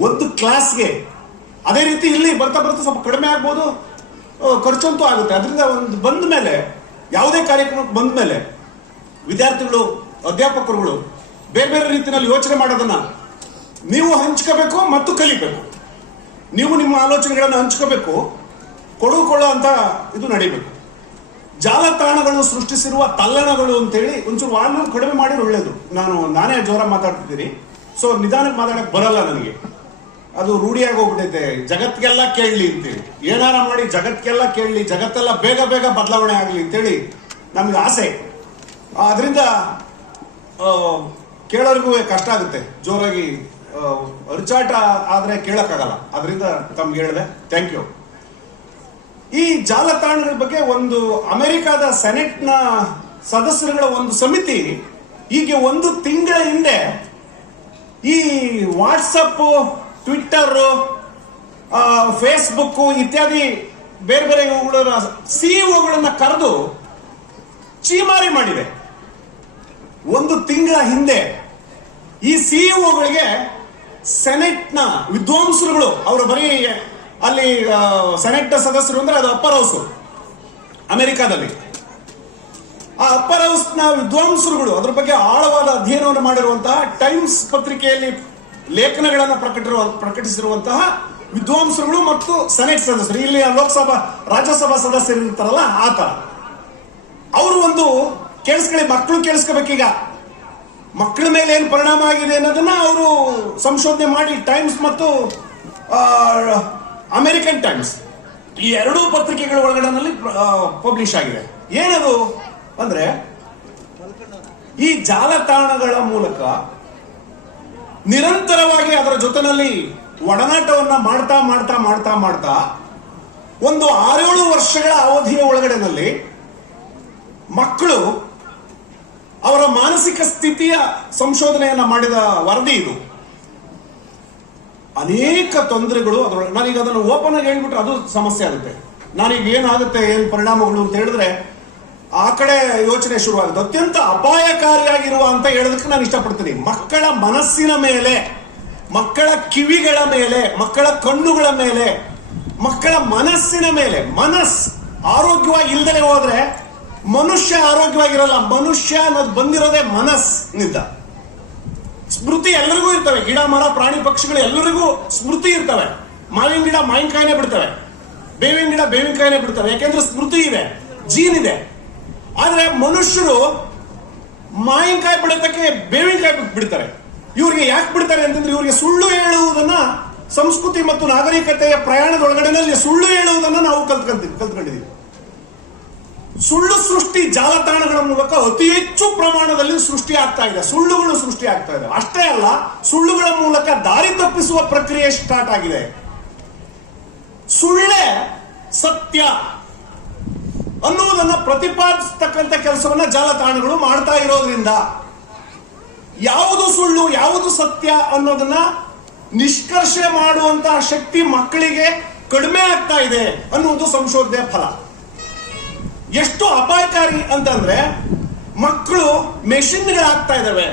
ಒಂದು ಕ್ಲಾಸ್ಗೆ ಅದೇ ರೀತಿ ಇಲ್ಲಿ ಬರ್ತಾ ಬರ್ತಾ ಸ್ವಲ್ಪ ಕಡಿಮೆ ಆಗ್ಬೋದು. ಖರ್ಚಂತೂ ಆಗುತ್ತೆ. ಅದರಿಂದ ಒಂದು ಬಂದ ಮೇಲೆ, ಯಾವುದೇ ಕಾರ್ಯಕ್ರಮಕ್ಕೆ ಬಂದ ಮೇಲೆ ವಿದ್ಯಾರ್ಥಿಗಳು, ಅಧ್ಯಾಪಕರುಗಳು ಬೇರೆ ಬೇರೆ ರೀತಿಯಲ್ಲಿ ಯೋಚನೆ ಮಾಡೋದನ್ನ ನೀವು ಹಂಚ್ಕೋಬೇಕು ಮತ್ತು ಕಲಿಬೇಕು. ನೀವು ನಿಮ್ಮ ಆಲೋಚನೆಗಳನ್ನು ಹಂಚ್ಕೋಬೇಕು. ಕೊಡುಕೊಳ್ಳೋ ಅಂತ ಇದು ನಡಿಬೇಕು. ಜಾಲತಾಣಗಳು ಸೃಷ್ಟಿಸಿರುವ ತಲ್ಲಣಗಳು ಅಂತೇಳಿ ಒಂಚೂರು ವಾಲ್ಯೂಮ್ ಕಡಿಮೆ ಮಾಡಿದ್ರೆ ಒಳ್ಳೇದು. ನಾನು ನಾನೇ ಜೋರ ಮಾತಾಡ್ತಿದ್ದೀನಿ. ಸೊ ನಿಧಾನಕ್ಕೆ ಮಾತಾಡಕ್ಕೆ ಬರಲ್ಲ ನನಗೆ. ಅದು ರೂಢಿಯಾಗಿ ಹೋಗ್ಬಿಟ್ಟೈತೆ ಜಗತ್ಗೆಲ್ಲ ಕೇಳಲಿ ಅಂತೇಳಿ ಏನಾರ ಮಾಡಿ ಜಗತ್ಗೆಲ್ಲ ಕೇಳಲಿ, ಜಗತ್ತೆಲ್ಲ ಬೇಗ ಬೇಗ ಬದಲಾವಣೆ ಆಗಲಿ ಅಂತೇಳಿ ನಮ್ಗೆ ಆಸೆ. ಅದರಿಂದ ಕೇಳೋರಿಗೂ ಕಷ್ಟ ಆಗುತ್ತೆ. ಜೋರಾಗಿ ಅರ್ಚಾಟ ಆದ್ರೆ ಕೇಳೋಕ್ಕಾಗಲ್ಲ. ಅದರಿಂದ ತಮ್ಗೆ ಹೇಳಿದೆ ಥ್ಯಾಂಕ್ ಯು ಈ ಜಾಲತಾಣಗಳ ಬಗ್ಗೆ ಒಂದು ಅಮೆರಿಕಾದ ಸೆನೆಟ್ನ ಸದಸ್ಯರುಗಳ ಒಂದು ಸಮಿತಿ ಹೀಗೆ ಒಂದು ತಿಂಗಳ ಹಿಂದೆ ಈ ವಾಟ್ಸಪ್ ಟ್ವಿಟ್ಟರ್ ಫೇಸ್ಬುಕ್ ಇತ್ಯಾದಿ ಬೇರೆ ಬೇರೆ ಸಿಇಒಗಳನ್ನ ಕರೆದು ಚೀಮಾರಿ ಮಾಡಿದೆ ಒಂದು ತಿಂಗಳ ಹಿಂದೆ ಈ ಸಿಇಒಗಳಿಗೆ ಸೆನೆಟ್ನ ವಿದ್ವಾಂಸರುಗಳು, ಅವರು ಬರೀ ಅಲ್ಲಿ ಸೆನೆಟ್ ಸದಸ್ಯರು ಅಂದ್ರೆ ಅದು ಅಪ್ಪರ್ ಹೌಸ್ ಅಮೆರಿಕಾದಲ್ಲಿ. ಆ ಅಪ್ಪರ್ ಹೌಸ್ನ ವಿದ್ವಾಂಸರುಗಳು, ಅದ್ರ ಬಗ್ಗೆ ಆಳವಾದ ಅಧ್ಯಯನವನ್ನು ಮಾಡಿರುವಂತಹ ಟೈಮ್ಸ್ ಪತ್ರಿಕೆಯಲ್ಲಿ ಲೇಖನಗಳನ್ನು ಪ್ರಕಟಿರುವ ಪ್ರಕಟಿಸಿರುವಂತಹ ವಿದ್ವಾಂಸರುಗಳು ಮತ್ತು ಸೆನೆಟ್ ಸದಸ್ಯರು. ಇಲ್ಲಿ ಲೋಕಸಭಾ, ರಾಜ್ಯಸಭಾ ಸದಸ್ಯರು ಇರ್ತಾರಲ್ಲ, ಆ ಅವರು ಒಂದು ಕೇಳಿಸ್ಕೊಳ್ಳಿ, ಮಕ್ಕಳು ಕೇಳಿಸ್ಕೋಬೇಕೀಗ. ಮಕ್ಕಳ ಮೇಲೆ ಏನು ಪರಿಣಾಮ ಆಗಿದೆ ಅನ್ನೋದನ್ನ ಅವರು ಸಂಶೋಧನೆ ಮಾಡಿ, ಟೈಮ್ಸ್ ಮತ್ತು ಅಮೆರಿಕನ್ ಟೈಮ್ಸ್. ಈ ಎರಡೂ ಪತ್ರಿಕೆಗಳ ಒಳಗಡೆನಲ್ಲಿ ಪಬ್ಲಿಷ್ ಆಗಿದೆ. ಏನದು? ಅಂದ್ರೆ ಈ ಜಾಲತಾಣಗಳ ಮೂಲಕ ನಿರಂತರವಾಗಿ ಅದರ ಜೊತೆನಲ್ಲಿ ಒಡನಾಟವನ್ನ ಮಾಡ್ತಾ ಮಾಡ್ತಾ ಮಾಡ್ತಾ ಮಾಡ್ತಾ ಒಂದು ಆರೇಳು ವರ್ಷಗಳ ಅವಧಿಯ ಒಳಗಡೆನಲ್ಲಿ ಮಕ್ಕಳು ಅವರ ಮಾನಸಿಕ ಸ್ಥಿತಿಯ ಸಂಶೋಧನೆಯನ್ನ ಮಾಡಿದ ವರದಿ ಇದು. ಅನೇಕ ತೊಂದರೆಗಳು ಅದರೊಳಗೆ. ನಾನೀಗ ಅದನ್ನು ಓಪನ್ ಆಗಿ ಹೇಳ್ಬಿಟ್ರೆ ಅದು ಸಮಸ್ಯೆ ಆಗುತ್ತೆ. ನಾನೀಗ ಏನಾಗುತ್ತೆ, ಏನು ಪರಿಣಾಮಗಳು ಅಂತ ಹೇಳಿದ್ರೆ ಆ ಕಡೆ ಯೋಚನೆ ಶುರುವಾಗುತ್ತೆ ಅತ್ಯಂತ ಅಪಾಯಕಾರಿಯಾಗಿರುವ ಅಂತ ಹೇಳೋದಕ್ಕೆ ನಾನು ಇಷ್ಟಪಡ್ತೀನಿ. ಮಕ್ಕಳ ಮನಸ್ಸಿನ ಮೇಲೆ, ಮಕ್ಕಳ ಕಿವಿಗಳ ಮೇಲೆ, ಮಕ್ಕಳ ಕಣ್ಣುಗಳ ಮೇಲೆ, ಮಕ್ಕಳ ಮನಸ್ಸಿನ ಮೇಲೆ, ಮನಸ್ ಆರೋಗ್ಯವಾಗಿ ಇಲ್ದಲೆ ಹೋದ್ರೆ ಮನುಷ್ಯ ಆರೋಗ್ಯವಾಗಿರಲ್ಲ. ಮನುಷ್ಯ ಅನ್ನೋದು ಬಂದಿರೋದೇ ಮನಸ್ನಿಂದ ಸ್ಮೃತಿ ಎಲ್ಲರಿಗೂ ಇರ್ತವೆ. ಗಿಡ, ಮರ, ಪ್ರಾಣಿ, ಪಕ್ಷಿಗಳು ಎಲ್ಲರಿಗೂ ಸ್ಮೃತಿ ಇರ್ತವೆ. ಮಾವಿನ ಗಿಡ, ಮಾವಿನಕಾಯಿನೇ ಬಿಡ್ತವೆ. ಬೇವಿನ ಗಿಡ, ಬೇವಿನಕಾಯಿನೇ ಬಿಡ್ತವೆ. ಯಾಕೆಂದ್ರೆ ಸ್ಮೃತಿ ಇದೆ, ಜೀನ್ ಇದೆ. ಆದ್ರೆ ಮನುಷ್ಯರು ಮಾವಿನಕಾಯಿ ಬಿಡತಕ್ಕೆ ಬೇವಿನಕಾಯಿ ಬಿಡ್ತಾರೆ ಇವರಿಗೆ ಯಾಕೆ ಬಿಡ್ತಾರೆ ಅಂತಂದ್ರೆ ಇವರಿಗೆ ಸುಳ್ಳು ಹೇಳುವುದನ್ನ ಸಂಸ್ಕೃತಿ ಮತ್ತು ನಾಗರಿಕತೆಯ ಪ್ರಯಾಣದ ಒಳಗಡೆನಲ್ಲಿ ಸುಳ್ಳು ಹೇಳುವುದನ್ನ ನಾವು ಕಲ್ತ್ಕೊಂತೀವಿ ಕಲ್ತ್ಕೊಂಡಿದ್ದೀವಿ ಸುಳ್ಳು ಸೃಷ್ಟಿ ಜಾಲತಾಣಗಳ ಮೂಲಕ ಅತಿ ಹೆಚ್ಚು ಪ್ರಮಾಣದಲ್ಲಿ ಸೃಷ್ಟಿ ಆಗ್ತಾ ಇದೆ. ಸುಳ್ಳುಗಳು ಸೃಷ್ಟಿ ಆಗ್ತಾ ಇದೆ. ಅಷ್ಟೇ ಅಲ್ಲ, ಸುಳ್ಳುಗಳ ಮೂಲಕ ದಾರಿ ತಪ್ಪಿಸುವ ಪ್ರಕ್ರಿಯೆ ಸ್ಟಾರ್ಟ್ ಆಗಿದೆ. ಸುಳ್ಳೆ ಸತ್ಯ. ಅನ್ನುವುದನ್ನ ಪ್ರತಿಪಾದಿಸ್ತಕ್ಕಂಥ ಕೆಲಸವನ್ನ ಜಾಲತಾಣಗಳು ಮಾಡ್ತಾ ಇರೋದ್ರಿಂದ ಯಾವುದು ಸುಳ್ಳು, ಯಾವುದು ಸತ್ಯ ಅನ್ನೋದನ್ನ ನಿಷ್ಕರ್ಷೆ ಮಾಡುವಂತಹ ಶಕ್ತಿ ಮಕ್ಕಳಿಗೆ ಕಡಿಮೆ ಆಗ್ತಾ ಇದೆ ಅನ್ನುವುದು ಸಂಶೋಧನೆ ಫಲ. ಎಷ್ಟು ಅಪಾಯಕಾರಿ ಅಂತಂದ್ರೆ ಮಕ್ಕಳು ಮೆಷಿನ್ಗಳಾಗ್ತಾ ಇದಾವೆ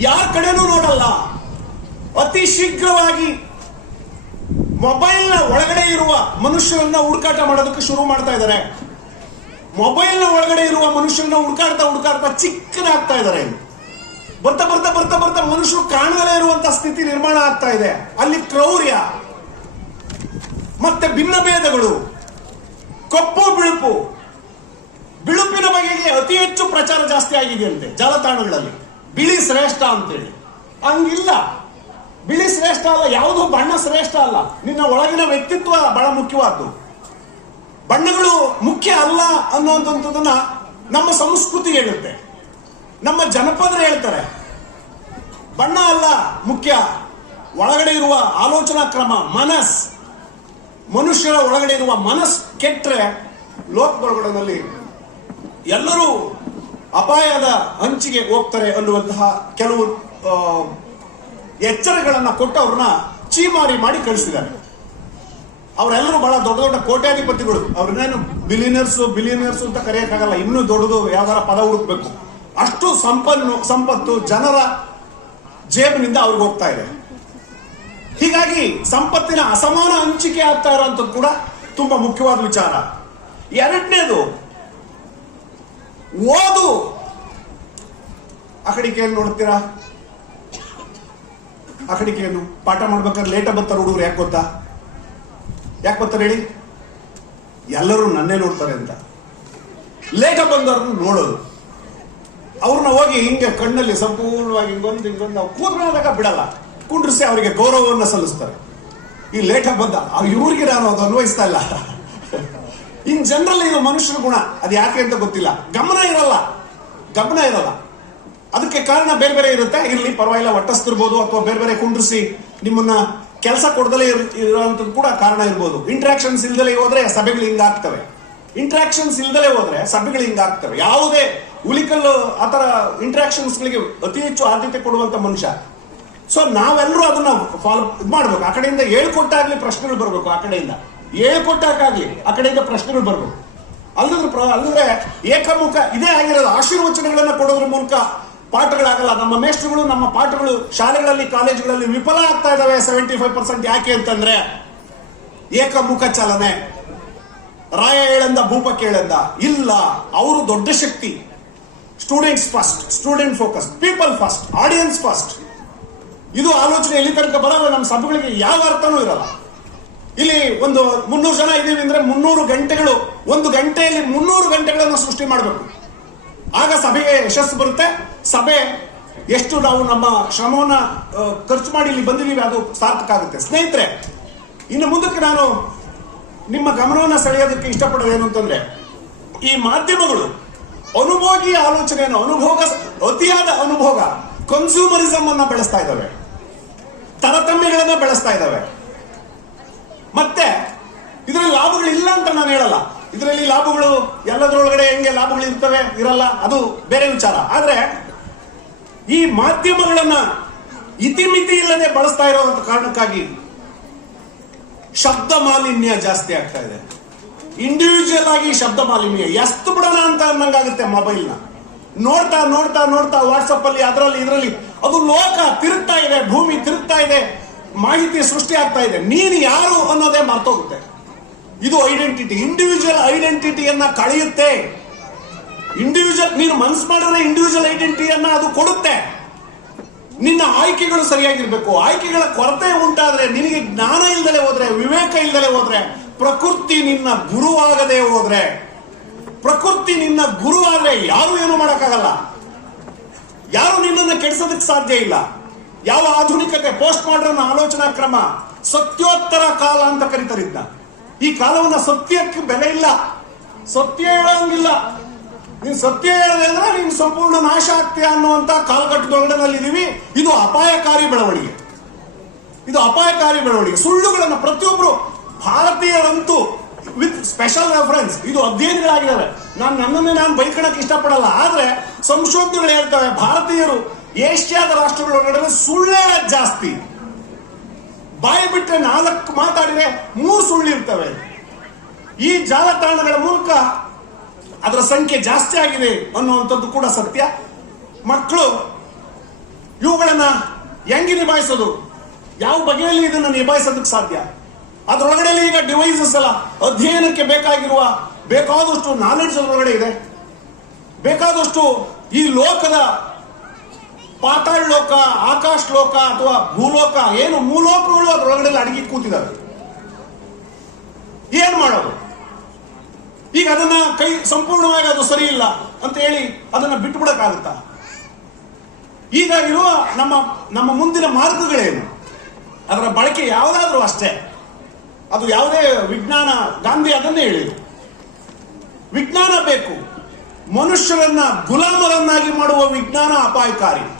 ಯಾರ ಕಡೆನೂ ನೋಡಲ್ಲ. ಅತಿ ಶೀಘ್ರವಾಗಿ ಮೊಬೈಲ್ನ ಒಳಗಡೆ ಇರುವ ಮನುಷ್ಯರನ್ನ ಹುಡುಕಾಟ ಮಾಡೋದಕ್ಕೆ ಶುರು ಮಾಡ್ತಾ ಇದ್ದಾರೆ. ಮೊಬೈಲ್ನ ಒಳಗಡೆ ಇರುವ ಮನುಷ್ಯರನ್ನ ಹುಡುಕಾಡ್ತಾ ಹುಡುಕಾಡ್ತಾ ಚಿಕ್ಕನಾಗ್ತಾ ಇದ್ದಾರೆ. ಬರ್ತಾ ಬರ್ತಾ ಬರ್ತಾ ಬರ್ತಾ ಮನುಷ್ಯರು ಕಾಣದಲ್ಲೇ ಇರುವಂತ ಸ್ಥಿತಿ ನಿರ್ಮಾಣ ಆಗ್ತಾ ಇದೆ. ಅಲ್ಲಿ ಕ್ರೌರ್ಯ, ಮತ್ತೆ ಭಿನ್ನ ಭೇದಗಳು, ಕಪ್ಪು ಬಿಳುಪು, ಬಿಳುಪಿನ ಬಗೆಗೆ ಅತಿ ಹೆಚ್ಚು ಪ್ರಚಾರ ಜಾಸ್ತಿ ಆಗಿದೆ ಅಂತೆ ಜಾಲತಾಣಗಳಲ್ಲಿ. ಬಿಳಿ ಶ್ರೇಷ್ಠ ಅಂತೇಳಿ. ಹಂಗಿಲ್ಲ. ಬಿಳಿ ಶ್ರೇಷ್ಠ ಅಲ್ಲ, ಯಾವುದು ಬಣ್ಣ ಶ್ರೇಷ್ಠ ಅಲ್ಲ. ನಿನ್ನ ಒಳಗಿನ ವ್ಯಕ್ತಿತ್ವ ಬಹಳ ಮುಖ್ಯವಾದ್ದು. ಬಣ್ಣಗಳು ಮುಖ್ಯ ಅಲ್ಲ ಅನ್ನುವಂಥದ್ದನ್ನ ನಮ್ಮ ಸಂಸ್ಕೃತಿ ಹೇಳುತ್ತೆ. ನಮ್ಮ ಜನಪದರು ಹೇಳ್ತಾರೆ, ಬಣ್ಣ ಅಲ್ಲ ಮುಖ್ಯ. ಒಳಗಡೆ ಇರುವ ಆಲೋಚನಾ ಕ್ರಮ, ಮನಸ್. ಮನುಷ್ಯರ ಒಳಗಡೆ ಇರುವ ಮನಸ್ ಕೆಟ್ಟರೆ ಲೋಕದೊಳಗಡೆನಲ್ಲಿ ಎಲ್ಲರೂ ಅಪಾಯದ ಹಂಚಿಗೆ ಹೋಗ್ತಾರೆ ಅನ್ನುವಂತಹ ಕೆಲವು ಎಚ್ಚರಗಳನ್ನ ಕೊಟ್ಟು ಅವ್ರನ್ನ ಚೀಮಾರಿ ಮಾಡಿ ಕಳಿಸಿದ್ದಾರೆ. ಅವರೆಲ್ಲರೂ ಬಹಳ ದೊಡ್ಡ ದೊಡ್ಡ ಕೋಟ್ಯಾಧಿಪತಿಗಳು. ಅವ್ರನ್ನೇನು ಬಿಲಿಯನರ್ಸ್ ಬಿಲಿಯನರ್ಸ್ ಅಂತ ಕರೆಯಕ್ಕಾಗಲ್ಲ. ಇನ್ನೂ ದೊಡ್ಡದು ಯಾವ್ದಾರ ಪದ ಹುಡುಕ್ಬೇಕು. ಅಷ್ಟು ಸಂಪನ್ನು, ಸಂಪತ್ತು ಜನರ ಜೇಬಿನಿಂದ ಅವ್ರಿಗೆ ಹೋಗ್ತಾ ಇದೆ ಹೀಗಾಗಿ ಸಂಪತ್ತಿನ ಅಸಮಾನ ಹಂಚಿಕೆ ಆಗ್ತಾ ಇರೋಂಥದ್ದು ಕೂಡ ತುಂಬಾ ಮುಖ್ಯವಾದ ವಿಚಾರ. ಎರಡನೇದು, ಓದು. ಆ ನೋಡ್ತೀರಾ? ಆ ಪಾಠ ಮಾಡ್ಬೇಕಾದ್ರೆ ಲೇಟ ಬರ್ತಾರೆ ಹುಡುಗರು, ಯಾಕೆ ಗೊತ್ತಾ? ಯಾಕೆ ಬರ್ತಾರೆ ಹೇಳಿ? ಎಲ್ಲರೂ ನನ್ನೇ ನೋಡ್ತಾರೆ ಅಂತ. ಲೇಟ ಬಂದವ್ರನ್ನ ನೋಡೋದು. ಅವ್ರನ್ನ ಹೋಗಿ ಹಿಂಗೆ ಕಣ್ಣಲ್ಲಿ ಸಂಪೂರ್ಣವಾಗಿ ಹಿಂಗೊಂದು ಹಿಂಗೊಂದು ನಾವು ಕೂತ್ಕೊಂಡಾಗ ಬಿಡಲ್ಲ. ಕುಂಡ್ರಿಸಿ ಅವರಿಗೆ ಗೌರವವನ್ನ ಸಲ್ಲಿಸ್ತಾರೆ. ಈ ಲೇಟ ಬಂದ ಇವ್ರಿಗೆ ನಾನು ಅದು ಅನ್ವಯಿಸ್ತಾ ಇಲ್ಲ. ಇನ್ ಜನರಲ್ ಇದು ಮನುಷ್ಯನ ಗುಣ. ಅದು ಯಾಕೆ ಅಂತ ಗೊತ್ತಿಲ್ಲ. ಗಮನ ಇರಲ್ಲ. ಗಮನ ಇರಲ್ಲ. ಅದಕ್ಕೆ ಕಾರಣ ಬೇರೆ ಬೇರೆ ಇರುತ್ತೆ. ಇರಲಿ, ಪರವಾಗಿಲ್ಲ, ಒಟ್ಟಸ್ತಿರ್ಬೋದು ಅಥವಾ ಬೇರೆ ಬೇರೆ ಕುಂಡ್ರಿಸಿ ನಿಮ್ಮನ್ನ ಕೆಲಸ ಕೊಡದಲೇ ಇರುವಂತದ್ದು ಕೂಡ ಕಾರಣ ಇರ್ಬೋದು. ಇಂಟ್ರಾಕ್ಷನ್ಸ್ ಇಲ್ದಲೇ ಹೋದ್ರೆ ಸಭೆಗಳು ಹಿಂಗಾಗ್ತವೆ. ಇಂಟ್ರಾಕ್ಷನ್ಸ್ ಇಲ್ದಲೇ ಹೋದ್ರೆ ಸಭೆಗಳು ಹಿಂಗಾಗ್ತವೆ. ಯಾವುದೇ ಉಲಿಕಲ್ಲು ಆತರ ಇಂಟ್ರಾಕ್ಷನ್ಸ್ ಗಳಿಗೆ ಅತಿ ಹೆಚ್ಚು ಆದ್ಯತೆ ಕೊಡುವಂತ ಮನುಷ್ಯ. ಸೊ ನಾವೆಲ್ಲರೂ ಅದನ್ನ ಫಾಲೋ ಇದು ಮಾಡ್ಬೇಕು. ಆ ಕಡೆಯಿಂದ ಹೇಳ್ಕೊಟ್ಟಾಗ್ಲಿ ಪ್ರಶ್ನೆಗಳು ಬರ್ಬೇಕು ಆ ಕಡೆಯಿಂದ. ಹೇಳ್ಕೊಟ್ಟಾಗ್ಲಿ ಆ ಕಡೆಯಿಂದ ಪ್ರಶ್ನೆಗಳು ಬರ್ಬೇಕು. ಅಲ್ಲದ್ರ ಅಲ್ಲದ್ರೆ ಏಕಮುಖ ಇದೇ ಆಗಿರೋದು. ಆಶೀರ್ವಚನಗಳನ್ನ ಕೊಡೋದ್ರ ಮೂಲಕ ಪಾಠಗಳಾಗಲ್ಲ. ನಮ್ಮ ಮೇಷ್ಟ್ರುಗಳು, ನಮ್ಮ ಪಾಠಗಳು ಶಾಲೆಗಳಲ್ಲಿ, ಕಾಲೇಜುಗಳಲ್ಲಿ ವಿಫಲ ಆಗ್ತಾ ಇದಾವೆ. ಸೆವೆಂಟಿ ಫೈವ್ ಪರ್ಸೆಂಟ್ ಯಾಕೆ ಅಂತಂದ್ರೆ ಏಕಮುಖ ಚಲನೆ. ರಾಯ ಹೇಳಂದ, ಭೂಪ ಕೇಳಂದ? ಇಲ್ಲ. ಅವರು ದೊಡ್ಡ ಶಕ್ತಿ. Students first student focus people first audience first ಇದು ಆಲೋಚನೆ ಎಲ್ಲಿ ತನಕ ಬರಲ್ಲ. ನಮ್ಮ ಸಭೆಗಳಿಗೆ ಯಾವ ಅರ್ಥನೂ ಇರಲ್ಲ. ಇಲ್ಲಿ ಒಂದು ಮುನ್ನೂರು ಜನ ಇದೀವಿ ಅಂದ್ರೆ ಮುನ್ನೂರು ಗಂಟೆಗಳು, ಒಂದು ಗಂಟೆಯಲ್ಲಿ ಮುನ್ನೂರು ಗಂಟೆಗಳನ್ನು ಸೃಷ್ಟಿ ಮಾಡಬೇಕು. ಆಗ ಸಭೆಗೆ ಯಶಸ್ಸು ಬರುತ್ತೆ. ಸಭೆ ಎಷ್ಟು ನಾವು ನಮ್ಮ ಶ್ರಮವನ್ನ ಖರ್ಚು ಮಾಡಿ ಇಲ್ಲಿ ಬಂದಿದ್ದೀವಿ, ಅದು ಸಾರ್ಥಕ ಆಗುತ್ತೆ. ಸ್ನೇಹಿತರೆ, ಇನ್ನು ಮುಂದಕ್ಕೆ ನಾನು ನಿಮ್ಮ ಗಮನವನ್ನು ಸೆಳೆಯೋದಕ್ಕೆ ಇಷ್ಟಪಡೋದು ಏನು ಅಂತಂದ್ರೆ, ಈ ಮಾಧ್ಯಮಗಳು ಅನುಭೋಗಿ ಆಲೋಚನೆಯನ್ನು, ಅನುಭೋಗ ಅತಿಯಾದ ಅನುಭೋಗ ಕನ್ಸ್ಯೂಮರಿಸಮ್ ಅನ್ನ ಬೆಳೆಸ್ತಾ ಇದ್ದಾವೆ. ತರತಮ್ಯಗಳನ್ನ ಬೆಳೆಸ್ತಾ ಇದ್ದಾವೆ. ಮತ್ತೆ ಇದರಲ್ಲಿ ಲಾಭಗಳು ಇಲ್ಲ ಅಂತ ನಾನು ಹೇಳಲ್ಲ. ಇದರಲ್ಲಿ ಲಾಭಗಳು ಎಲ್ಲದರೊಳಗಡೆ ಹೆಂಗೆ ಲಾಭಗಳು ಇರ್ತವೆ ಇರಲ್ಲ, ಅದು ಬೇರೆ ವಿಚಾರ. ಆದ್ರೆ ಈ ಮಾಧ್ಯಮಗಳನ್ನ ಇತಿಮಿತಿ ಇಲ್ಲದೆ ಬಳಸ್ತಾ ಇರುವಂತ ಕಾರಣಕ್ಕಾಗಿ ಶಬ್ದ ಮಾಲಿನ್ಯ ಜಾಸ್ತಿ ಆಗ್ತಾ ಇದೆ. ಇಂಡಿವಿಜುವಲ್ ಆಗಿ ಶಬ್ದ ಮಾಲಿನ್ಯ. ಎಷ್ಟು ಬಿಡೋಣ ಅಂತ ಅನ್ನಂಗಾಗುತ್ತೆ ಮೊಬೈಲ್ನ. ನೋಡ್ತಾ ನೋಡ್ತಾ ನೋಡ್ತಾ ವಾಟ್ಸಪ್ ಅಲ್ಲಿ, ಅದರಲ್ಲಿ, ಇದರಲ್ಲಿ ಅದು ಲೋಕ ತಿರುಗ್ತಾ ಇದೆ, ಭೂಮಿ ತಿರುಗ್ತಾ ಇದೆ, ಮಾಹಿತಿ ಸೃಷ್ಟಿ ಆಗ್ತಾ ಇದೆ. ನೀನು ಯಾರು ಅನ್ನೋದೇ ಮರ್ತೋಗುತ್ತೆ. ಇದು ಐಡೆಂಟಿಟಿ ಇಂಡಿವಿಜುವಲ್ ಐಡೆಂಟಿಟಿಯನ್ನ ಕಳೆಯುತ್ತೆ. ಇಂಡಿವಿಜುವಲ್ ನೀನು ಮನ್ಸು ಮಾಡಿದ್ರೆ ಇಂಡಿವಿಜುವಲ್ ಐಡೆಂಟಿಟಿಯನ್ನ ಅದು ಕೊಡುತ್ತೆ. ನಿನ್ನ ಆಯ್ಕೆಗಳು ಸರಿಯಾಗಿರ್ಬೇಕು. ಆಯ್ಕೆಗಳ ಕೊರತೆ ಉಂಟಾದ್ರೆ, ನಿನಗೆ ಜ್ಞಾನ ಇಲ್ದಲೆ ಹೋದ್ರೆ, ವಿವೇಕ ಇಲ್ದಲೆ ಹೋದ್ರೆ, ಪ್ರಕೃತಿ ನಿನ್ನ ಗುರುವಾಗದೆ ಹೋದ್ರೆ, ಪ್ರಕೃತಿ ನಿನ್ನ ಗುರುವಾದ್ರೆ ಯಾರು ಏನು ಮಾಡೋಕ್ಕಾಗಲ್ಲ. ಯಾರು ನಿನ್ನನ್ನು ಕೆಡಿಸೋದಕ್ಕೆ ಸಾಧ್ಯ ಇಲ್ಲ. ಯಾವ ಆಧುನಿಕತೆ ಪೋಸ್ಟ್ ಮಾಡರ್ನ್ ಆಲೋಚನಾ ಕ್ರಮ, ಸತ್ಯೋತ್ತರ ಕಾಲ ಅಂತ ಕರೀತಾರೆ ಇದನ್ನ. ಈ ಕಾಲವನ್ನ ಸತ್ಯಕ್ಕೆ ಬೆಲೆ ಇಲ್ಲ. ಸತ್ಯ ಹೇಳಂಗಿಲ್ಲ. ನೀನ್ ಸತ್ಯ ಹೇಳದೆ ಅಂದ್ರೆ ನೀನ್ ಸಂಪೂರ್ಣ ನಾಶ ಆಗ್ತೀಯ ಅನ್ನುವಂತ ಕಾಲಘಟ್ಟದೊಳಗಡೆ ಇದೀವಿ ಇದು ಅಪಾಯಕಾರಿ ಬೆಳವಣಿಗೆ. ಇದು ಅಪಾಯಕಾರಿ ಬೆಳವಣಿಗೆ. ಸುಳ್ಳುಗಳನ್ನು ಪ್ರತಿಯೊಬ್ಬರು ಭಾರತೀಯರಂತೂ ವಿತ್ ಸ್ಪೆಷಲ್ ರೆಫರೆನ್ಸ್. ಇದು ಅಧ್ಯಯನಗಳಾಗಿದ್ದಾವೆ. ನಾನು ನನ್ನನ್ನೇ ನಾನು ಬೈಕಣಕ್ಕೆ ಇಷ್ಟಪಡಲ್ಲ. ಆದ್ರೆ ಸಂಶೋಧನೆಗಳು ಹೇಳ್ತವೆ, ಭಾರತೀಯರು ಏಷ್ಯಾದ ರಾಷ್ಟ್ರಗಳೊಳಗಡೆ ಸುಳ್ಳೇ ಜಾಸ್ತಿ. ಬಾಯಿ ಬಿಟ್ಟರೆ ನಾಲ್ಕು ಮಾತಾಡಿದ್ರೆ ಮೂರು ಸುಳ್ಳಿರ್ತವೆ. ಈ ಜಾಲತಾಣಗಳ ಮೂಲಕ ಅದರ ಸಂಖ್ಯೆ ಜಾಸ್ತಿ ಆಗಿದೆ ಅನ್ನುವಂಥದ್ದು ಕೂಡ ಸತ್ಯ. ಮಕ್ಕಳು, ಇವುಗಳನ್ನ ಹೆಂಗೆ ನಿಭಾಯಿಸೋದು? ಯಾವ ಬಗೆಯಲ್ಲಿ ಇದನ್ನು ನಿಭಾಯಿಸೋದಕ್ಕೆ ಸಾಧ್ಯ? ಅದರೊಳಗಡೆ ಈಗ ಡಿವೈಸಸ್ ಅಲ್ಲ ಅಧ್ಯಯನಕ್ಕೆ ಬೇಕಾಗಿರುವ ಬೇಕಾದಷ್ಟು ನಾಲೆಡ್ಜ್ ಅದರೊಳಗಡೆ ಇದೆ. ಬೇಕಾದಷ್ಟು ಈ ಲೋಕದ ಪಾತಾಳ ಲೋಕ ಆಕಾಶ ಲೋಕ ಅಥವಾ ಭೂಲೋಕ, ಏನು ಮೂಲೋಕಗಳು ಅದರೊಳಗಡೆ ಅಡಗಿ ಕೂತಿದ್ದಾವೆ ಏನ್ ಮಾಡೋದು? ಈಗ ಅದನ್ನ ಕೈ ಸಂಪೂರ್ಣವಾಗಿ ಅದು ಸರಿ ಇಲ್ಲ ಅಂತ ಹೇಳಿ ಅದನ್ನ ಬಿಟ್ಟು ಬಿಡಕ್ಕಾಗುತ್ತಾ ಈಗ ಇರುವ ನಮ್ಮ ನಮ್ಮ ಮುಂದಿನ ಮಾರ್ಗಗಳೇನು? ಅದರ ಬಳಕೆ ಯಾವುದಾದ್ರೂ ಅಷ್ಟೇ. ಅದು ಯಾವುದೇ ವಿಜ್ಞಾನ, ಗಾಂಧಿ ಅದನ್ನೇ ಹೇಳಿದರು ವಿಜ್ಞಾನ ಬೇಕು. ಮನುಷ್ಯರನ್ನ ಗುಲಾಮರನ್ನಾಗಿ ಮಾಡುವ ವಿಜ್ಞಾನ ಅಪಾಯಕಾರಿ.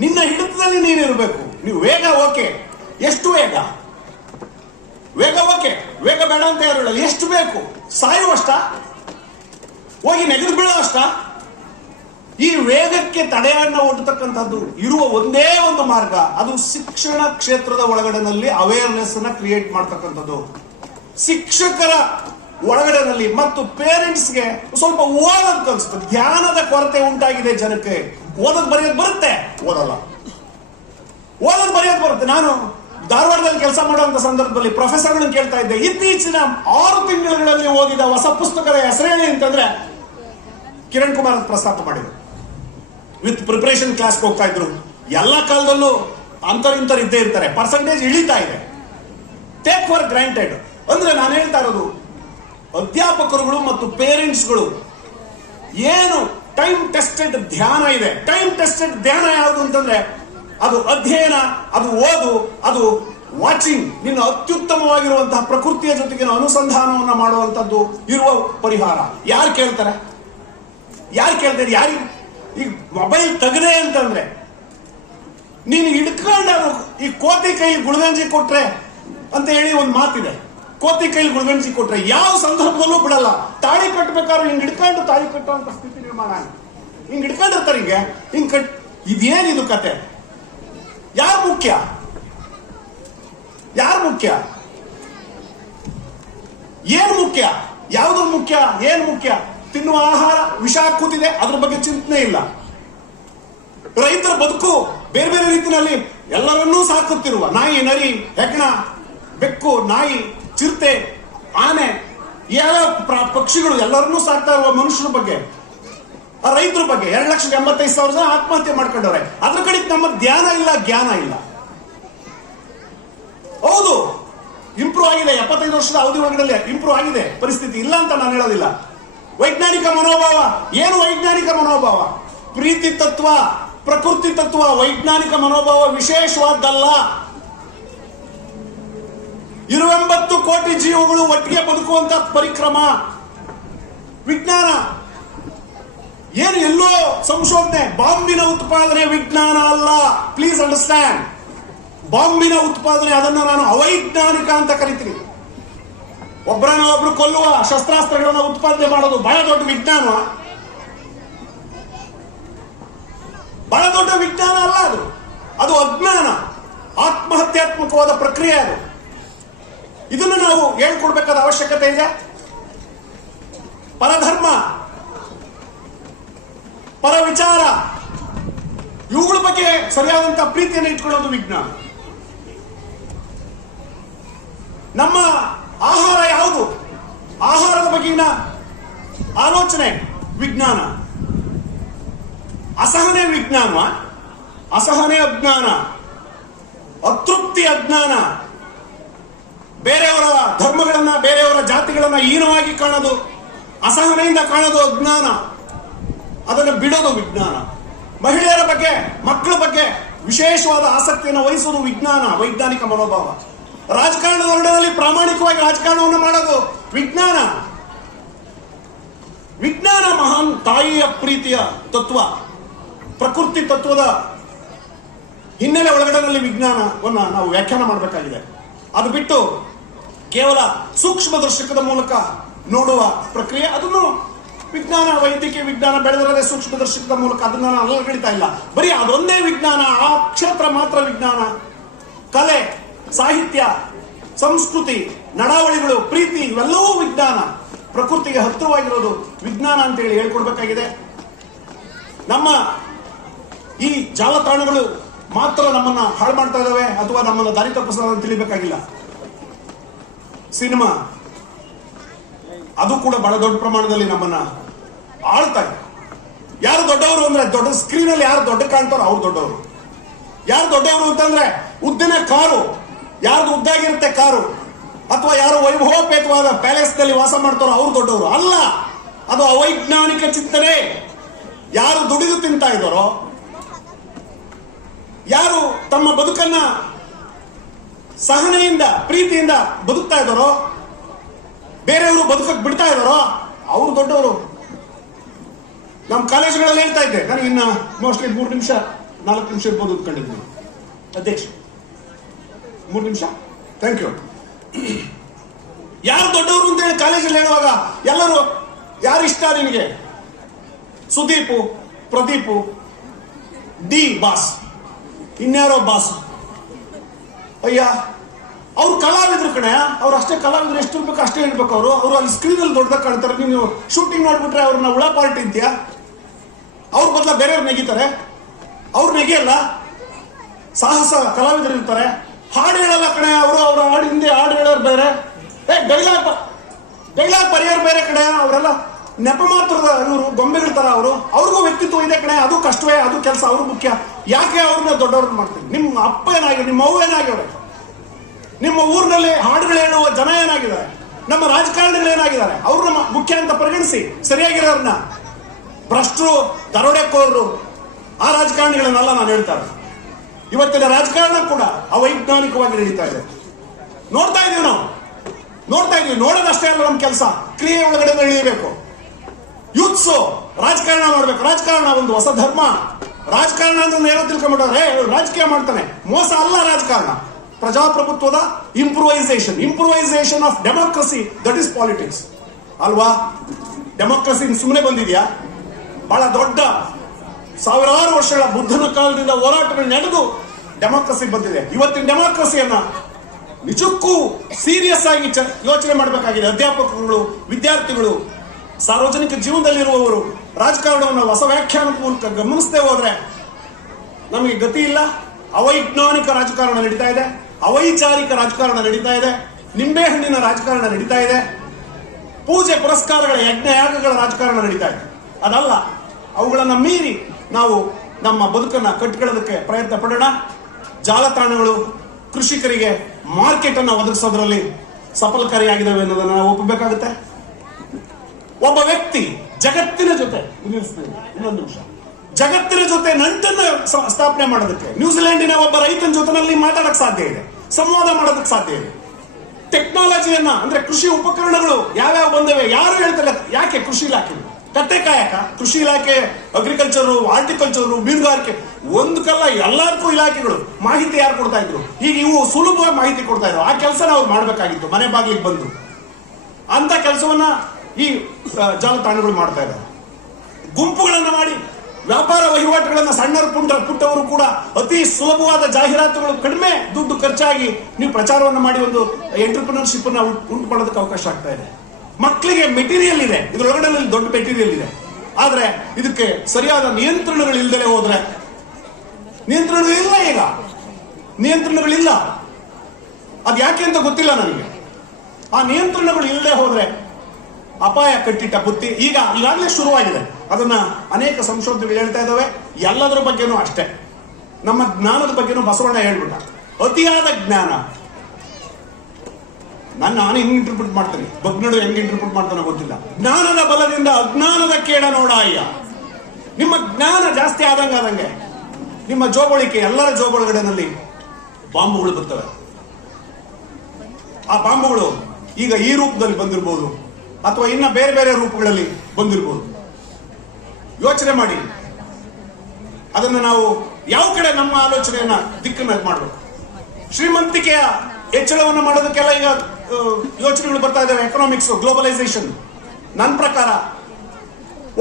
ನಿನ್ನ ಹಿಡಿತದಲ್ಲಿ ನೀನಿರಬೇಕು. ನೀವು ವೇಗ ಓಕೆ. ಎಷ್ಟು ವೇಗ? ವೇಗ ಓಕೆ. ವೇಗ ಬೇಡ ಅಂತ ಯಾರು ಎಷ್ಟು ಬೇಕು? ಸಾಯುವಷ್ಟ? ಹೋಗಿ ನೆಗೆದು ಬೀಳುವಷ್ಟ? ಈ ವೇಗಕ್ಕೆ ತಡೆಯನ್ನ ಒಡ್ತಕ್ಕಂಥದ್ದು ಇರುವ ಒಂದೇ ಒಂದು ಮಾರ್ಗ. ಅದು ಶಿಕ್ಷಣ ಕ್ಷೇತ್ರದ ಒಳಗಡೆನಲ್ಲಿ ಅವೇರ್ನೆಸ್ ಅನ್ನ ಕ್ರಿಯೇಟ್ ಮಾಡ್ತಕ್ಕಂಥದ್ದು. ಶಿಕ್ಷಕರ ಒಳಗಡೆನಲ್ಲಿ ಮತ್ತು ಪೇರೆಂಟ್ಸ್ಗೆ ಸ್ವಲ್ಪ ಓದೋದು ಕಲಿಸ್ತದೆ ಧ್ಯಾನದ ಕೊರತೆ ಉಂಟಾಗಿದೆ ಜನಕ್ಕೆ. ಓದೋದ್ ಬರೆಯೋದು ಬರುತ್ತೆ. ಓದಲ್ಲ. ಓದೋದ್ ಬರೆಯೋದು ಬರುತ್ತೆ. ನಾನು ಧಾರವಾಡದಲ್ಲಿ ಕೆಲಸ ಮಾಡುವಂತ ಸಂದರ್ಭದಲ್ಲಿ ಪ್ರೊಫೆಸರ್ಗಳನ್ನ ಕೇಳ್ತಾ ಇದ್ದೆ. ಇತ್ತೀಚಿನ ಆರು ತಿಂಗಳುಗಳಲ್ಲಿ ಓದಿದ ಹೊಸ ಪುಸ್ತಕದ ಹೆಸರು ಹೇಳಿ ಅಂತಂದ್ರೆ ಕಿರಣ್ ಕುಮಾರ್ ಪ್ರಸ್ತಾಪ ಮಾಡಿದ್ರು. ವಿತ್ ಪ್ರಿಪರೇಷನ್ ಕ್ಲಾಸ್ಗೆ ಹೋಗ್ತಾ ಇದ್ರು. ಎಲ್ಲ ಕಾಲದಲ್ಲೂ ಅಂತರ್ ಇಂತರ್ ಇದ್ದೇ ಇರ್ತಾರೆ. ಪರ್ಸೆಂಟೇಜ್ ಇಳಿತಾ ಇದೆ. ಟೇಕ್ ಫಾರ್ ಗ್ರಾಂಟೆಡ್ ಅಂದ್ರೆ ನಾನು ಹೇಳ್ತಾ ಇರೋದು ಅಧ್ಯಾಪಕರುಗಳು ಮತ್ತು ಪೇರೆಂಟ್ಸ್ಗಳು ಏನು ಟೈಮ್ ಟೆಸ್ಟೆಡ್ ಧ್ಯಾನ ಇದೆ. ಟೈಮ್ ಟೆಸ್ಟೆಡ್ ಧ್ಯಾನ ಯಾವುದು ಅಂತಂದ್ರೆ, ಅದು ಅಧ್ಯಯನ, ಅದು ಓದು, ಅದು ವಾಚಿಂಗ್. ನಿನ್ನ ಅತ್ಯುತ್ತಮವಾಗಿರುವಂತಹ ಪ್ರಕೃತಿಯ ಜೊತೆಗೆ ಅನುಸಂಧಾನವನ್ನು ಮಾಡುವಂತದ್ದು ಇರುವ ಪರಿಹಾರ. ಯಾರು ಕೇಳ್ತಾರೆ? ಯಾರು ಕೇಳ್ತಾರೆ? ಯಾರಿಗೆ? ಈಗ ಮೊಬೈಲ್ ತೆಗದೆ ಅಂತಂದ್ರೆ, ನೀನು ಹಿಡ್ಕೊಂಡು ಈ ಕೋತಿ ಕೈ ಗುಣಗಂಜಿ ಕೊಟ್ರೆ ಅಂತ ಹೇಳಿ ಒಂದು ಮಾತಿದೆ. ಕೋತಿ ಕೈಲಿ ಗುಳ್ಗಣಿಸಿ ಕೊಟ್ರೆ ಯಾವ ಸಂದರ್ಭದಲ್ಲೂ ಬಿಡಲ್ಲ. ತಾಳಿ ಕಟ್ಟಬೇಕಾದ್ರೆ ಹಿಂಗ್ ಹಿಡ್ಕೊಂಡು ತಾಳಿ ಕಟ್ಟುವಂತ ಸ್ಥಿತಿ ನಿರ್ಮಾಣ. ಹಿಂಗ್ ಹಿಡ್ಕೊಂಡಿರ್ತಾರೆ ಹಿಂಗೆ, ಹಿಂಗ್ ಕಟ್ ಇದೇನಿದು ಕತೆ? ಯಾರು ಮುಖ್ಯ? ಯಾರು ಮುಖ್ಯ? ಏನ್ ಮುಖ್ಯ? ಯಾವ್ದು ಮುಖ್ಯ? ಏನ್ ಮುಖ್ಯ? ತಿನ್ನುವ ಆಹಾರ, ವಿಷ ಕೂತಿದೆ ಅದ್ರ ಬಗ್ಗೆ ಚಿಂತನೆ ಇಲ್ಲ. ರೈತರ ಬದುಕು ಬೇರೆ ಬೇರೆ ರೀತಿಯಲ್ಲಿ ಎಲ್ಲರನ್ನೂ ಸಾಕುತ್ತಿರುವ ನಾಯಿ, ನರಿ, ಹೆಗ್ಣ, ಬೆಕ್ಕು, ನಾಯಿ ಚಿರತೆ, ಆನೆ ಪ್ರ- ಪಕ್ಷಿಗಳು ಎಲ್ಲರನ್ನೂ ಸಾಕ್ತಾ ಇರುವ ಮನುಷ್ಯರ ಬಗ್ಗೆ, ಆ ರೈತರ ಬಗ್ಗೆ. ಎರಡು ಲಕ್ಷದ ಎಂಬತ್ತೈದು ಸಾವಿರ ಜನ ಆತ್ಮಹತ್ಯೆ ಮಾಡ್ಕೊಂಡವ್ರೆ. ಅದ್ರ ಕಡೆ ನಮ್ಮ ಧ್ಯಾನ ಇಲ್ಲ, ಜ್ಞಾನ ಇಲ್ಲ. ಹೌದು ಇಂಪ್ರೂವ್ ಆಗಿದೆ. ಎಪ್ಪತ್ತೈದು ವರ್ಷದ ಅವಧಿ ಒಳಗಡೆ ಇಂಪ್ರೂವ್ ಆಗಿದೆ. ಪರಿಸ್ಥಿತಿ ಇಲ್ಲ ಅಂತ ನಾನು ಹೇಳೋದಿಲ್ಲ. ವೈಜ್ಞಾನಿಕ ಮನೋಭಾವ, ಏನು ವೈಜ್ಞಾನಿಕ ಮನೋಭಾವ? ಪ್ರೀತಿ ತತ್ವ, ಪ್ರಕೃತಿ ತತ್ವ, ವೈಜ್ಞಾನಿಕ ಮನೋಭಾವ ವಿಶೇಷವಾದ್ದಲ್ಲ ಇರುವೆಂಬತ್ತು ಕೋಟಿ ಜೀವಗಳು ಒಟ್ಟಿಗೆ ಬದುಕುವಂತ ಪರಿಕ್ರಮ. ವಿಜ್ಞಾನ. ಏನು ಎಲ್ಲೋ ಸಂಶೋಧನೆ, ಬಾಂಬಿನ ಉತ್ಪಾದನೆ ವಿಜ್ಞಾನ ಅಲ್ಲ. ಪ್ಲೀಸ್ ಅಂಡರ್ಸ್ಟ್ಯಾಂಡ್ ಬಾಂಬಿನ ಉತ್ಪಾದನೆ, ಅದನ್ನು ನಾನು ಅವೈಜ್ಞಾನಿಕ ಅಂತ ಕರಿತೀನಿ. ಒಬ್ಬರನ್ನ ಒಬ್ರು ಕೊಲ್ಲುವ ಶಸ್ತ್ರಾಸ್ತ್ರಗಳನ್ನ ಉತ್ಪಾದನೆ ಮಾಡೋದು ಬಹಳ ದೊಡ್ಡ ವಿಜ್ಞಾನ. ಬಹಳ ದೊಡ್ಡ ವಿಜ್ಞಾನ ಅಲ್ಲ ಅದು. ಅದು ಅಜ್ಞಾನ. ಆತ್ಮಹತ್ಯಾತ್ಮಕವಾದ ಪ್ರಕ್ರಿಯೆ ಅದು. ಇದನ್ನು ನಾವು ಹೇಳ್ಕೊಡ್ಬೇಕಾದ ಅವಶ್ಯಕತೆ ಇದೆ. ಪರಧರ್ಮ ಪರ ವಿಚಾರ ಇವುಗಳ ಬಗ್ಗೆ ಸರಿಯಾದಂತಹ ಪ್ರೀತಿಯನ್ನು ಇಟ್ಕೊಳ್ಳೋದು ವಿಜ್ಞಾನ ನಮ್ಮ ಆಹಾರ ಯಾವುದು? ಆಹಾರದ ಬಗೆಗಿನ ಆಲೋಚನೆ, ವಿಜ್ಞಾನ. ಅಸಹನೆ ವಿಜ್ಞಾನ ಅಸಹನೆ ಅಜ್ಞಾನ. ಅತೃಪ್ತಿ ಅಜ್ಞಾನ. ಬೇರೆಯವರ ಧರ್ಮಗಳನ್ನ, ಬೇರೆಯವರ ಜಾತಿಗಳನ್ನ ಹೀನವಾಗಿ ಕಾಣೋದು, ಅಸಹನೆಯಿಂದ ಕಾಣೋದು ಅಜ್ಞಾನ. ಅದನ್ನು ಬಿಡೋದು ವಿಜ್ಞಾನ. ಮಹಿಳೆಯರ ಬಗ್ಗೆ, ಮಕ್ಕಳ ಬಗ್ಗೆ ವಿಶೇಷವಾದ ಆಸಕ್ತಿಯನ್ನು ವಹಿಸೋದು ವಿಜ್ಞಾನ, ವೈಜ್ಞಾನಿಕ ಮನೋಭಾವ. ರಾಜಕಾರಣದ ಹೊರಡದಲ್ಲಿ ಪ್ರಾಮಾಣಿಕವಾಗಿ ರಾಜಕಾರಣವನ್ನು ಮಾಡೋದು ವಿಜ್ಞಾನ. ವಿಜ್ಞಾನ ಮಹಾನ್ ತಾಯಿಯ ಪ್ರೀತಿಯ ತತ್ವ. ಪ್ರಕೃತಿ ತತ್ವದ ಹಿನ್ನೆಲೆ ಒಳಗಡೆನಲ್ಲಿ ವಿಜ್ಞಾನವನ್ನು ನಾವು ವ್ಯಾಖ್ಯಾನ ಮಾಡಬೇಕಾಗಿದೆ. ಅದು ಬಿಟ್ಟು ಕೇವಲ ಸೂಕ್ಷ್ಮ ದರ್ಶಕದ ಮೂಲಕ ನೋಡುವ ಪ್ರಕ್ರಿಯೆ. ಅದನ್ನು ವಿಜ್ಞಾನ, ವೈದ್ಯಕೀಯ ವಿಜ್ಞಾನ ಬೆಳೆದರೆ ಸೂಕ್ಷ್ಮ ದರ್ಶಕದ ಮೂಲಕ ಅದನ್ನ ನಾನು ಅಲಗಡಿತಾ ಇಲ್ಲ. ಬರೀ ಅದೊಂದೇ ವಿಜ್ಞಾನ, ಆ ಕ್ಷೇತ್ರ ಮಾತ್ರ ವಿಜ್ಞಾನ. ಕಲೆ, ಸಾಹಿತ್ಯ, ಸಂಸ್ಕೃತಿ, ನಡಾವಳಿಗಳು, ಪ್ರೀತಿ, ಇವೆಲ್ಲವೂ ವಿಜ್ಞಾನ. ಪ್ರಕೃತಿಗೆ ಹತ್ತಿರವಾಗಿರೋದು ವಿಜ್ಞಾನ ಅಂತೇಳಿ ಹೇಳ್ಕೊಡ್ಬೇಕಾಗಿದೆ. ನಮ್ಮ ಈ ಜಾಲತಾಣಗಳು ಮಾತ್ರ ನಮ್ಮನ್ನ ಹಾಳು ಮಾಡ್ತಾ ಇದಾವೆ ಅಥವಾ ನಮ್ಮನ್ನ ದಾರಿ ತಪ್ಪಿಸೋದನ್ನು ತಿಳಿಬೇಕಾಗಿಲ್ಲ. ಸಿನಿಮಾ. ಅದು ಕೂಡ ಬಹಳ ದೊಡ್ಡ ಪ್ರಮಾಣದಲ್ಲಿ ನಮ್ಮನ್ನ ಆಳ್ತಾ ಇದೆ. ಯಾರು ದೊಡ್ಡವರು ಅಂದ್ರೆ ದೊಡ್ಡ ಸ್ಕ್ರೀನ್ ಅಲ್ಲಿ ಯಾರು ದೊಡ್ಡ ಕಾಣ್ತಾರೋ ಅವ್ರು ದೊಡ್ಡವರು. ಯಾರು ದೊಡ್ಡವರು ಅಂತಂದ್ರೆ ಉದ್ದಿನ ಕಾರು. ಯಾರ್ದು ಉದ್ದಾಗಿರುತ್ತೆ ಕಾರು. ಅಥವಾ ಯಾರು ವೈಭವೋಪೇತವಾದ ಪ್ಯಾಲೇಸ್ನಲ್ಲಿ ವಾಸ ಮಾಡ್ತಾರೋ ಅವ್ರು ದೊಡ್ಡವರು. ಅಲ್ಲ, ಅದು ಅವೈಜ್ಞಾನಿಕ ಚಿಂತನೆ. ಯಾರು ದುಡಿದು ತಿಂತಾ ಇದ್ದಾರೋ, ಯಾರು ತಮ್ಮ ಬದುಕನ್ನ ಸಹನೆಯಿಂದ, ಪ್ರೀತಿಯಿಂದ ಬದುಕ್ತಾ ಇದ್ದಾರೋ, ಬೇರೆಯವರು ಬದುಕಕ್ಕೆ ಬಿಡ್ತಾ ಇದ್ದಾರೋ, ಅವರು ದೊಡ್ಡವರು. ನಮ್ಮ ಕಾಲೇಜುಗಳಲ್ಲಿ ಹೇಳ್ತಾ ಇದ್ದೆ. ನಾನು ಇನ್ನು ಮೋಸ್ಟ್ಲಿ ಮೂರು ನಿಮಿಷ, ನಾಲ್ಕು ನಿಮಿಷ ಇರ್ಬೋದು ಅಂದ್ಕೊಂಡಿದ್ದೀನಿ ಅಧ್ಯಕ್ಷ, ಮೂರು ನಿಮಿಷ? ಥ್ಯಾಂಕ್ ಯು ಯಾರು ದೊಡ್ಡವರು ಅಂತ ಹೇಳಿ ಕಾಲೇಜಲ್ಲಿ ಹೇಳುವಾಗ ಎಲ್ಲರೂ, ಯಾರು ಇಷ್ಟ ನಿನಗೆ? Sudeep, Pradeep, D, boss. ಇನ್ಯಾರೋ ಬಾಸ್? ಅಯ್ಯ, ಅವ್ರು ಕಲಾವಿದ್ರು ಕಣೆ. ಅವ್ರು ಅಷ್ಟೇ ಕಲಾವಿದ್ರು ಎಷ್ಟು ಇರ್ಬೇಕು ಅಷ್ಟೇ ಹೇಳ್ಬೇಕು ಅವರು. ಅವರು ಅಲ್ಲಿ ಸ್ಕ್ರೀನ್ ಅಲ್ಲಿ ದೊಡ್ಡದಾಗ ಕಾಣ್ತಾರೆ. ನೀವು ಶೂಟಿಂಗ್ ನೋಡ್ಬಿಟ್ರೆ ಅವ್ರನ್ನ ಉಳ ಪಾರ್ಟಿ ಅಂತೀಯ? ಅವ್ರ ಬದಲ ಬೇರೆಯವ್ರು ನೆಗಿತಾರೆ. ಅವ್ರು ನೆಗೆಯಲ್ಲ. ಸಾಹಸ ಕಲಾವಿದರು ಇರ್ತಾರೆ. ಹಾಡು ಹೇಳಲ್ಲ ಕಣೆ ಅವರು. ಅವ್ರ ಹಾಡು ಹಿಂದೆ ಹಾಡು ಹೇಳೋರು ಬೇರೆ. ಏ, ಡೈಲಾಗ್ ಡೈಲಾಗ್ ಬರೆಯೋರು ಬೇರೆ ಕಣೆ. ಅವರೆಲ್ಲ ನೆಪ ಮಾತ್ರದ ಇವರು ಗೊಂಬೆಗಳ ತರ ಅವರು. ಅವ್ರಿಗೂ ವ್ಯಕ್ತಿತ್ವ ಇದೆ ಕಣೆ. ಅದು ಕಷ್ಟವೇ, ಅದು ಕೆಲಸ, ಅವ್ರು ಮುಖ್ಯ. ಯಾಕೆ ಅವ್ರನ್ನ ದೊಡ್ಡವ್ರನ್ನ ಮಾಡ್ತೀವಿ ನಿಮ್ಮ ಅಪ್ಪ ಏನಾಗಿದೆ? ನಿಮ್ಮ ಅವ್ವ ಏನಾಗಿದೆ? ನಿಮ್ಮ ಊರಿನಲ್ಲಿ ಹಾಡುಗಳು ಹೇಳುವ ಜನ ಏನಾಗಿದ್ದಾರೆ ನಮ್ಮ ರಾಜಕಾರಣಿಗಳು ಏನಾಗಿದ್ದಾರೆ? ಅವ್ರನ್ನ ಮುಖ್ಯ ಅಂತ ಪರಿಗಣಿಸಿ ಸರಿಯಾಗಿರೋರನ್ನ ಭ್ರಷ್ಟರು, ದರೋಡೆಕೋರರು, ಆ ರಾಜಕಾರಣಿಗಳನ್ನೆಲ್ಲ ನಾನು ಹೇಳ್ತಾರೆ ಇವತ್ತಿನ ರಾಜಕಾರಣ ಕೂಡ ಅವೈಜ್ಞಾನಿಕವಾಗಿ ನಡೀತಾ ಇದೆ. ನೋಡ್ತಾ ಇದೀವಿ ನಾವು. ನೋಡ್ತಾ ಇದೀವಿ. ನೋಡೋದಷ್ಟೇ ಅಲ್ಲ ನಮ್ಮ ಕೆಲಸ. ಕ್ರಿಯೆ ಒಳಗಡೆ ಇಳಿಯಬೇಕು ಯೂತ್ಸು ರಾಜಕಾರಣ ಮಾಡ್ಬೇಕು. ರಾಜಕಾರಣ ಒಂದು ಹೊಸ ಧರ್ಮ. ರಾಜಕಾರಣ ಅಂದ್ರೆ ಏನೋ ತಿಳ್ಕೊಂಡ್ಬಿಟ್ಟವ್ರೆ ರಾಜಕೀಯ ಮಾಡ್ತಾನೆ. ಮೋಸ ಅಲ್ಲ ರಾಜಕಾರಣ. ಪ್ರಜಾಪ್ರಭುತ್ವದ improvisation improvisation of democracy that is politics ಅಲ್ವಾ? ಡೆಮೋಕ್ರಸಿ ಸುಮ್ಮನೆ ಬಂದಿದ್ಯಾ? ಬಹಳ ದೊಡ್ಡ ಸಾವಿರಾರು ವರ್ಷಗಳ ಬುದ್ಧನ ಕಾಲದಿಂದ ಹೋರಾಟಗಳು ನಡೆದು ಡೆಮೋಕ್ರಸಿ ಬಂದಿದೆ. ಇವತ್ತಿನ ಡೆಮೋಕ್ರಸಿಯನ್ನ ನಿಜಕ್ಕೂ ಸೀರಿಯಸ್ ಆಗಿ ಯೋಚನೆ ಮಾಡಬೇಕಾಗಿದೆ. ಅಧ್ಯಾಪಕರುಗಳು, ವಿದ್ಯಾರ್ಥಿಗಳು ಸಾರ್ವಜನಿಕ ಜೀವನದಲ್ಲಿರುವವರು ರಾಜಕಾರಣವನ್ನು ಹೊಸ ವ್ಯಾಖ್ಯಾನದ ಮೂಲಕ ಗಮನಿಸದೆ ಹೋದ್ರೆ ನಮಗೆ ಗತಿ ಇಲ್ಲ. ಅವೈಜ್ಞಾನಿಕ ರಾಜಕಾರಣ ನಡೀತಾ ಇದೆ. ಅವೈಚಾರಿಕ ರಾಜಕಾರಣ ನಡೀತಾ ಇದೆ. ನಿಂಬೆಹಣ್ಣಿನ ರಾಜಕಾರಣ ನಡೀತಾ ಇದೆ. ಪೂಜೆ ಪುರಸ್ಕಾರಗಳ ಯಜ್ಞ ಯಾಗಗಳ ರಾಜಕಾರಣ ನಡೀತಾ ಇದೆ. ಅದಲ್ಲ, ಅವುಗಳನ್ನು ಮೀರಿ ನಾವು ನಮ್ಮ ಬದುಕನ್ನು ಕಟ್ಟಿಕೊಳ್ಳೋದಕ್ಕೆ ಪ್ರಯತ್ನ ಪಡೋಣ. ಜಾಲತಾಣಗಳು ಕೃಷಿಕರಿಗೆ ಮಾರ್ಕೆಟ್ ಅನ್ನು ಒದಗಿಸೋದ್ರಲ್ಲಿ ಸಫಲಕಾರಿಯಾಗಿದ್ದಾವೆ ಅನ್ನೋದನ್ನು ನಾವು ಒಪ್ಪಬೇಕಾಗುತ್ತೆ. ಒಬ್ಬ ವ್ಯಕ್ತಿ ಜಗತ್ತಿನ ಜೊತೆ ಇನ್ನೊಂದು ನಿಮಿಷ. ಜಗತ್ತಿನ ಜೊತೆ ನಂಟನ್ನು ಸ್ಥಾಪನೆ ಮಾಡೋದಕ್ಕೆ ನ್ಯೂಜಿಲೆಂಡಿನ ಒಬ್ಬ ರೈತನ ಜೊತೆನಲ್ಲಿ ಮಾತಾಡಕ್ ಸಾಧ್ಯ ಇದೆ, ಸಂವಾದ ಮಾಡೋದಕ್ ಸಾಧ್ಯ ಇದೆ. ಟೆಕ್ನಾಲಜಿಯನ್ನ, ಅಂದ್ರೆ ಕೃಷಿ ಉಪಕರಣಗಳು ಯಾವ್ಯಾವ ಬಂದವೆ, ಯಾರು ಹೇಳ್ತಾರೆ, ಯಾಕೆ ಕೃಷಿ ಇಲಾಖೆ? ಕತ್ತೆ ಕಾಯಕ, ಕೃಷಿ ಇಲಾಖೆ ಅಗ್ರಿಕಲ್ಚರು ಹಾರ್ಟಿಕಲ್ಚರು ಮೀನುಗಾರಿಕೆ, ಒಂದು ಕಲ್ಲ ಎಲ್ಲದಕ್ಕೂ ಇಲಾಖೆಗಳು ಮಾಹಿತಿ ಯಾರು ಕೊಡ್ತಾ ಇದ್ರು? ಈಗ ಇವು ಸುಲಭವಾಗಿ ಮಾಹಿತಿ ಕೊಡ್ತಾ ಇದ್ರು. ಆ ಕೆಲಸನ ಅವ್ರು ಮಾಡ್ಬೇಕಾಗಿತ್ತು, ಮನೆ ಬಾಗಿಲಿಗೆ ಬಂದು. ಅಂತ ಕೆಲಸವನ್ನ ಈ ಜಾಲತಾಣಗಳು ಮಾಡ್ತಾ ಇದ್ದಾರೆ. ಗುಂಪುಗಳನ್ನು ಮಾಡಿ, ವ್ಯಾಪಾರ ವಹಿವಾಟುಗಳನ್ನು ಸಣ್ಣರು ಪುಂಡ ಪುಟ್ಟವರು ಕೂಡ ಅತಿ ಸುಲಭವಾದ ಜಾಹೀರಾತುಗಳು ಕಡಿಮೆ ದುಡ್ಡು ಖರ್ಚಾಗಿ ನೀವು ಪ್ರಚಾರವನ್ನು ಮಾಡಿ ಒಂದು ಎಂಟರ್ಪ್ರಿನರ್ಶಿಪ್ ಅನ್ನ ಉಂಟು ಮಾಡೋದಕ್ಕೆ ಅವಕಾಶ ಆಗ್ತಾ ಇದೆ. ಮಕ್ಕಳಿಗೆ ಮೆಟೀರಿಯಲ್ ಇದೆ. ಇದರೊಳಗಡೆ ದೊಡ್ಡ ಮೆಟೀರಿಯಲ್ ಇದೆ. ಆದರೆ ಇದಕ್ಕೆ ಸರಿಯಾದ ನಿಯಂತ್ರಣಗಳು ಇಲ್ಲದೆ ಹೋದ್ರೆ ನಿಯಂತ್ರಣಗಳಿಲ್ಲ ಈಗ. ನಿಯಂತ್ರಣಗಳಿಲ್ಲ ಅದು ಯಾಕೆ ಅಂತ ಗೊತ್ತಿಲ್ಲ ನನಗೆ. ಆ ನಿಯಂತ್ರಣಗಳು ಇಲ್ಲದೆ ಹೋದ್ರೆ ಅಪಾಯ ಕಟ್ಟಿಟ್ಟ ಬುತ್ತಿ ಈಗ ಈಗಾಗಲೇ ಶುರುವಾಗಿದೆ. ಅದನ್ನ ಅನೇಕ ಸಂಶೋಧನೆಗಳು ಹೇಳ್ತಾ ಇದ್ದಾವೆ ಎಲ್ಲದರ ಬಗ್ಗೆನೂ ಅಷ್ಟೇ. ನಮ್ಮ ಜ್ಞಾನದ ಬಗ್ಗೆನೂ ಬಸವಣ್ಣ ಹೇಳ್ಬಿಟ್ಟ. ಅತಿಯಾದ ಜ್ಞಾನ. ನಾನು ನಾನು ಹೆಂಗ್ ಇಂಟರ್ಪ್ರಿಟ್ ಮಾಡ್ತೀನಿ? ಬಗ್ನಡು ಹೆಂಗ್ ಇಂಟರ್ಪ್ರಿಟ್ ಮಾಡ್ತಾನೆ ಗೊತ್ತಿಲ್ಲ. ಜ್ಞಾನದ ಬಲದಿಂದ ಅಜ್ಞಾನದ ಕೇಡ ನೋಡಾಯ್ಯ ನಿಮ್ಮ ಜ್ಞಾನ ಜಾಸ್ತಿ ಆದಂಗ ಆದಂಗೆ ನಿಮ್ಮ ಜೋಬಳಿಕೆ ಎಲ್ಲರ ಜೋಬೊಳಗಡೆನಲ್ಲಿ ಬಾಂಬುಗಳು ಬರ್ತವೆ. ಆ ಬಾಂಬುಗಳು ಈಗ ಈ ರೂಪದಲ್ಲಿ ಬಂದಿರಬಹುದು ಅಥವಾ ಇನ್ನ ಬೇರೆ ಬೇರೆ ರೂಪಗಳಲ್ಲಿ ಬಂದಿರಬಹುದು ಯೋಚನೆ ಮಾಡಿ. ಅದನ್ನು ನಾವು ಯಾವ ಕಡೆ ನಮ್ಮ ಆಲೋಚನೆಯನ್ನ ದಿಕ್ಕನ್ನ ಮಾಡಬೇಕು? ಶ್ರೀಮಂತಿಕೆಯ ಹೆಚ್ಚಳವನ್ನು ಮಾಡೋದಕ್ಕೆಲ್ಲ ಈಗ ಯೋಚನೆಗಳು ಬರ್ತಾ ಇದ್ದಾವೆ ಎಕನಾಮಿಕ್ಸ್ ಗ್ಲೋಬಲೈಸೇಷನ್ ನನ್ನ ಪ್ರಕಾರ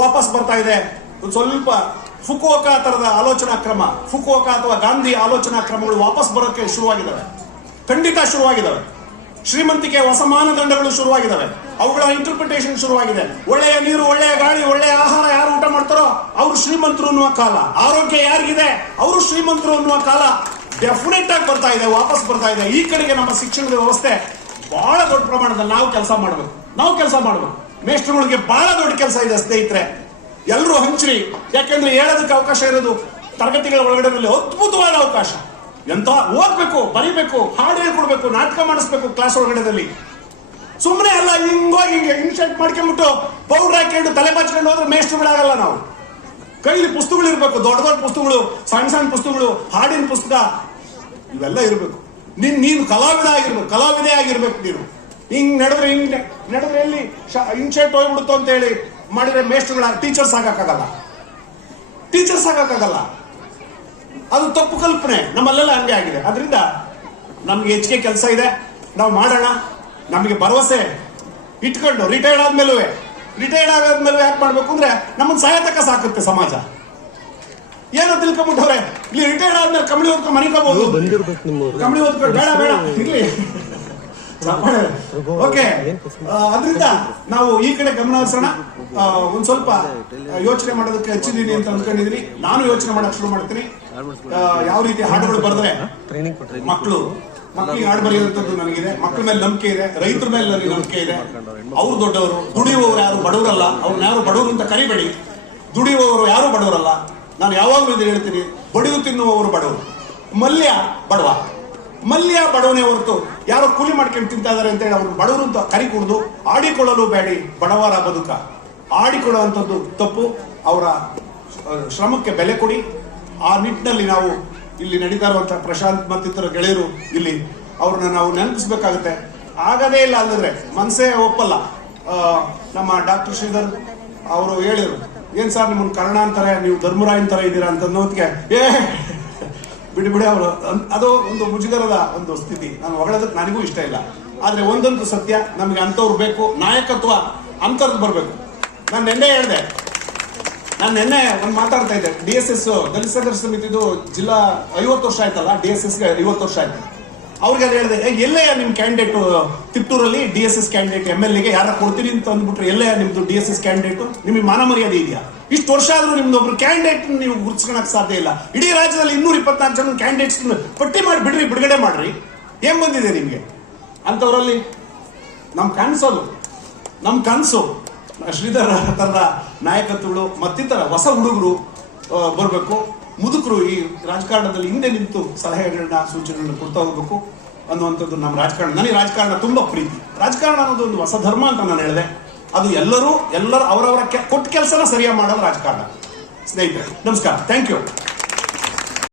ವಾಪಸ್ ಬರ್ತಾ ಇದೆ. ಒಂದು ಸ್ವಲ್ಪ ಫುಕೋಕ ತರದ ಆಲೋಚನಾ ಕ್ರಮ ಫುಕೋಕ ಅಥವಾ ಗಾಂಧಿ ಆಲೋಚನಾ ಕ್ರಮಗಳು ವಾಪಸ್ ಬರೋಕ್ಕೆ ಶುರುವಾಗಿದ್ದಾವೆ ಖಂಡಿತ ಶುರುವಾಗಿದ್ದಾವೆ ಶ್ರೀಮಂತಿಕೆ ಹೊಸ ಮಾನದಂಡಗಳು ಶುರುವಾಗಿದ್ದಾವೆ. ಅವುಗಳ ಇಂಟರ್ಪ್ರಿಟೇಷನ್ ಶುರುವಾಗಿದೆ. ಒಳ್ಳೆಯ ನೀರು, ಒಳ್ಳೆಯ ಗಾಳಿ, ಒಳ್ಳೆಯ ಆಹಾರ ಯಾರು ಊಟ ಮಾಡ್ತಾರೋ ಅವರು ಶ್ರೀಮಂತರು ಅನ್ನುವ ಕಾಲ. ಆರೋಗ್ಯ ಯಾರಿಗಿದೆ? ಅವರು ಶ್ರೀಮಂತರು ಅನ್ನುವ ಕಾಲ. ಡೆಫಿನೆಟ್ ಆಗಿ ಬರ್ತಾ ಇದೆ, ವಾಪಸ್ ಬರ್ತಾ ಇದೆ. ಈ ಕಡೆಗೆ ನಮ್ಮ ಶಿಕ್ಷಣದ ವ್ಯವಸ್ಥೆ ಬಹಳ ದೊಡ್ಡ ಪ್ರಮಾಣದಲ್ಲಿ ನಾವು ಕೆಲಸ ಮಾಡಬೇಕು. ನಾವು ಕೆಲಸ ಮಾಡಬೇಕು. ಮೇಷ್ಟ್ರುಗಳಿಗೆ ಬಹಳ ದೊಡ್ಡ ಕೆಲಸ ಇದೆ ಸ್ನೇಹಿತರೆ. ಎಲ್ಲರೂ ಹಂಚ್ರಿ. ಯಾಕೆಂದ್ರೆ ಹೇಳೋದಕ್ಕೆ ಅವಕಾಶ ಇರೋದು ತರಗತಿಗಳ ಒಳಗಡೆ ಅದ್ಭುತವಾದ ಅವಕಾಶ. ಎಂತ ಓದ್ಬೇಕು, ಬರೀಬೇಕು, ಹಾಡು ಹೇಳ್ಕೊಡ್ಬೇಕು ನಾಟಕ ಮಾಡಿಸ್ಬೇಕು ಕ್ಲಾಸ್ ಒಳಗಡೆದಲ್ಲಿ. ಸುಮ್ಮನೆ ಅಲ್ಲ ಹಿಂಗೋಗಿ ಹಿಂಗೆ ಇನ್ಶರ್ಟ್ ಮಾಡ್ಕೊಂಡ್ಬಿಟ್ಟು ಪೌಡರ್ ಹಾಕೊಂಡು ತಲೆ ಬಾಚ್ಕೊಂಡು ಹೋದ್ರೆ ಮೇಷ್ಟ್ರುಗಳಾಗಲ್ಲ ನಾವು. ಕೈಲಿ ಪುಸ್ತಕಗಳು ಇರಬೇಕು, ದೊಡ್ಡ ದೊಡ್ಡ ಪುಸ್ತಕಗಳು, ಸಣ್ಣ ಸಣ್ಣ ಪುಸ್ತಕಗಳು, ಹಾಡಿನ ಪುಸ್ತಕ, ಇವೆಲ್ಲ ಇರಬೇಕು. ನಿನ್, ನೀನು ಕಲಾವಿದ ಆಗಿರ್ಬೇಕು, ಕಲಾವಿದೆ ಆಗಿರ್ಬೇಕು ನೀನು. ಹಿಂಗ್ ನಡೆದ್ರೆ ಹಿಂಗ್ ನಡೆದ್ರೆ ಎಲ್ಲಿ ಇನ್ಶರ್ಟ್ ಹೋಗ್ಬಿಡುತ್ತೋ ಅಂತ ಹೇಳಿ ಮಾಡಿದ್ರೆ ಮೇಷ್ಟ್ರುಗಳ ಟೀಚರ್ಸ್ ಆಗಕ್ಕಾಗಲ್ಲ. ಟೀಚರ್ಸ್ ಆಗಕ್ಕಾಗಲ್ಲ. ಅದು ತಪ್ಪು ಕಲ್ಪನೆ. ನಮ್ಮಲ್ಲೆಲ್ಲ ಹಂಗೆ ಆಗಿದೆ. ಅದರಿಂದ ನಮ್ಗೆ ಹೆಚ್ಚಿಗೆ ಕೆಲಸ ಇದೆ. ನಾವು ಮಾಡೋಣ. ನಮಗೆ ಭರವಸೆ ಇಟ್ಕೊಂಡು ರಿಟೈರ್ಡ್ ಆದ್ಮೇಲೂ ರಿಟೈರ್ಡ್ ಆಗಾದ್ಮೇಲೆ ಯಾಕೆ ಮಾಡ್ಬೇಕು ಅಂದ್ರೆ ನಮ್ಮನ್ನ ಸಾಯತಕ್ಕ ಸಾಕುತ್ತೆ ಸಮಾಜ. ಏನೋ ತಿಳ್ಕೊಂಬಿಟ್ಟವ್ರೆ. ಇಲ್ಲಿ ರಿಟೈರ್ಡ್ ಆದ್ಮೇಲೆ ಕಂಬಳಿ ಓದ್ಕೊಂಡು ಮನಿಕೋಬಹುದು ಕಂಬಳಿ ಓದ್ಕೊಂಡು ಬೇಡ ಬೇಡ. ಇರ್ಲಿ. ಓಕೆ. ಅದರಿಂದ ನಾವು ಈ ಕಡೆ ಗಮನ ಹರಿಸೋಣ. ಒಂದ್ ಸ್ವಲ್ಪ ಯೋಚನೆ ಮಾಡೋದಕ್ಕೆ ಹಚ್ಚಿದೀನಿ ಅಂತ ಅನ್ಕೊಂಡಿದೀನಿ ನಾನು ಯೋಚನೆ ಮಾಡಕ್ ಶುರು ಮಾಡ್ತೀನಿ. ಯಾವ ರೀತಿ ಹಾಡುಗಳು ಬರೆದ್ರೆ ಮಕ್ಕಳು ಮಕ್ಕಳಿಗೆ ಹಾಡು ಬರೆಯುವಂಥದ್ದು ನನಗಿದೆ ಮಕ್ಕಳ ಮೇಲೆ ನಂಬಿಕೆ ಇದೆ ರೈತರ ಮೇಲೆ ನನಗೆ ನಂಬಿಕೆ ಇದೆ. ಅವ್ರು ದೊಡ್ಡವರು ದುಡಿಯುವವರು ಯಾರು ಬಡವರಲ್ಲ ಅವ್ರನ್ನ ಯಾರು ಬಡವರು ಅಂತ ಕರಿಬೇಡಿ. ದುಡಿಯುವವರು ಯಾರು ಬಡವರಲ್ಲ ನಾನು ಯಾವಾಗಲೂ ಇದು ಹೇಳ್ತೀನಿ ಬಡಿದು ತಿನ್ನುವವರು ಬಡವರು. ಮಲ್ಯ ಬಡವ. ಮಲ್ಯ ಬಡವನೇ ಹೊರತು ಯಾರೋ ಕೂಲಿ ಮಾಡ್ಕೊಂಡು ತಿಂತಾ ಇದ್ದಾರೆ ಅಂತ ಹೇಳಿ ಅವ್ರು ಬಡವರು ಅಂತ ಕರಿ ಕುಡಿದು ಆಡಿಕೊಳ್ಳಲು ಬೇಡಿ ಬಡವರ ಬದುಕ. ಆಡಿಕೊಳ್ಳುವಂಥದ್ದು ತಪ್ಪು ಅವರ ಶ್ರಮಕ್ಕೆ ಬೆಲೆ ಕೊಡಿ ಆ ನಿಟ್ಟಿನಲ್ಲಿ ನಾವು ಇಲ್ಲಿ ನಡೀತಾ ಇರುವಂತಹ ಪ್ರಶಾಂತ್ ಮತ್ತಿತರ ಗೆಳೆಯರು ಇಲ್ಲಿ ಅವ್ರನ್ನ ನಾವು ನೆನಪಿಸ್ಬೇಕಾಗುತ್ತೆ. ಆಗದೇ ಇಲ್ಲ ಅಂದ್ರೆ ಮನಸ್ಸೇ ಒಪ್ಪಲ್ಲ. ನಮ್ಮ ಡಾಕ್ಟರ್ ಶ್ರೀಧರ್ ಅವರು ಹೇಳಿದ್ರು, ಏನ್ ಸರ್ ನಿಮ್ಮನ್ನು ಕರ್ಣ ಅಂತಾರೆ, ನೀವು ಧರ್ಮರಾಯನ್ ತರ ಇದ್ದೀರಾ? ಅಂತ ಅನ್ನೋದಕ್ಕೆ, ಏ, ಬಿಡಿ ಬಿಡಿ ಅವರು. ಅದು ಒಂದು ಮುಜುಗರದ ಒಂದು ಸ್ಥಿತಿ. ನಾನು ಹೊಗಳೋದಕ್ಕೆ ನನಗೂ ಇಷ್ಟ ಇಲ್ಲ. ಆದ್ರೆ ಒಂದೊಂದು ಸತ್ಯ, ನಮಗೆ ಅಂಥವ್ರು ಬೇಕು, ನಾಯಕತ್ವ ಅಂತರ್ದು ಬರಬೇಕು. ನಾನು ನಿನ್ನೆ ಹೇಳಿದೆ ನಾನು ನಿನ್ನೆ ಒಂದು ಮಾತಾಡ್ತಾ ಇದ್ದೆ. ಡಿ ಎಸ್ ಎಸ್ ದಲಿತ ಸಂಘರ್ಷ ಸಮಿತಿದು ಜಿಲ್ಲಾ ಐವತ್ತು ವರ್ಷ ಆಯ್ತಲ್ಲ? ಡಿ ಎಸ್ ಎಸ್ಗೆ ಐವತ್ತು ವರ್ಷ ಆಯ್ತು. ಅವ್ರಿಗೆ ಅದು ಹೇಳಿದೆ ಎಲ್ಲಯ್ಯ ನಿಮ್ಮ ನಿಮ್ candidate ತಿಪ್ಟೂರಲ್ಲಿ D S S candidate M L ಎಗೆ ಯಾರ ಕೊಡ್ತೀನಿ ಅಂತ ಅಂದ್ಬಿಟ್ರೆ, ಎಲ್ಲೇ ನಿಮ್ದು ಡಿ ಎಸ್ ಎಸ್ ಕ್ಯಾಂಡಿಡೇಟ್ ನಿಮಗೆ ಮಾನ ಮರ್ಯಾದೆ ಇದೆಯಾ? ಇಷ್ಟು ವರ್ಷ ಆದ್ರೂ ನಿಮ್ದು ಒಬ್ರು ಕ್ಯಾಂಡಿಡೇಟ್ ನೀವು ಗುರ್ಸ್ಕೊಳಕ್ ಸಾಧ್ಯ ಇಲ್ಲ. ಇಡೀ ರಾಜ್ಯದಲ್ಲಿ ಇನ್ನೂರ ಇಪ್ಪತ್ನಾಲ್ಕು ಜನ ಕ್ಯಾಂಡಿಡೇಟ್ಸ್ ಪಟ್ಟಿ ಮಾಡಿ ಬಿಡ್ರಿ, ಬಿಡುಗಡೆ ಮಾಡ್ರಿ. ಏನ್ ಬಂದಿದೆ ನಿಮಗೆ? ಅಂತವರಲ್ಲಿ ನಮ್ಮ ಕನ್ಸೋದು ನಮ್ಮ ಕನಸು. ಶ್ರೀಧರ್ ತರದ ನಾಯಕತ್ವಗಳು ಮತ್ತಿತರ ಹೊಸ ಹುಡುಗರು ಬರಬೇಕು. ಮುದುಕರು ಈ ರಾಜಕಾರಣದಲ್ಲಿ ಹಿಂದೆ ನಿಂತು ಸಲಹೆಗಳನ್ನ, ಸೂಚನೆಗಳನ್ನ ಕೊಡ್ತಾ ಹೋಗ್ಬೇಕು ಅನ್ನುವಂಥದ್ದು ನಮ್ಮ ರಾಜಕಾರಣ. ನನಗೆ ರಾಜಕಾರಣ ತುಂಬ ಪ್ರೀತಿ. ರಾಜಕಾರಣ ಅನ್ನೋದು ಒಂದು ಹೊಸ ಧರ್ಮ ಅಂತ ನಾನು ಹೇಳಿದೆ. ಅದು ಎಲ್ಲರೂ ಎಲ್ಲರೂ ಅವರವರ ಕೊಟ್ಟ ಕೆಲಸನ ಸರಿಯಾಗಿ ಮಾಡೋದು ರಾಜಕಾರಣ. ಸ್ನೇಹಿತರೆ, ನಮಸ್ಕಾರ. Thank you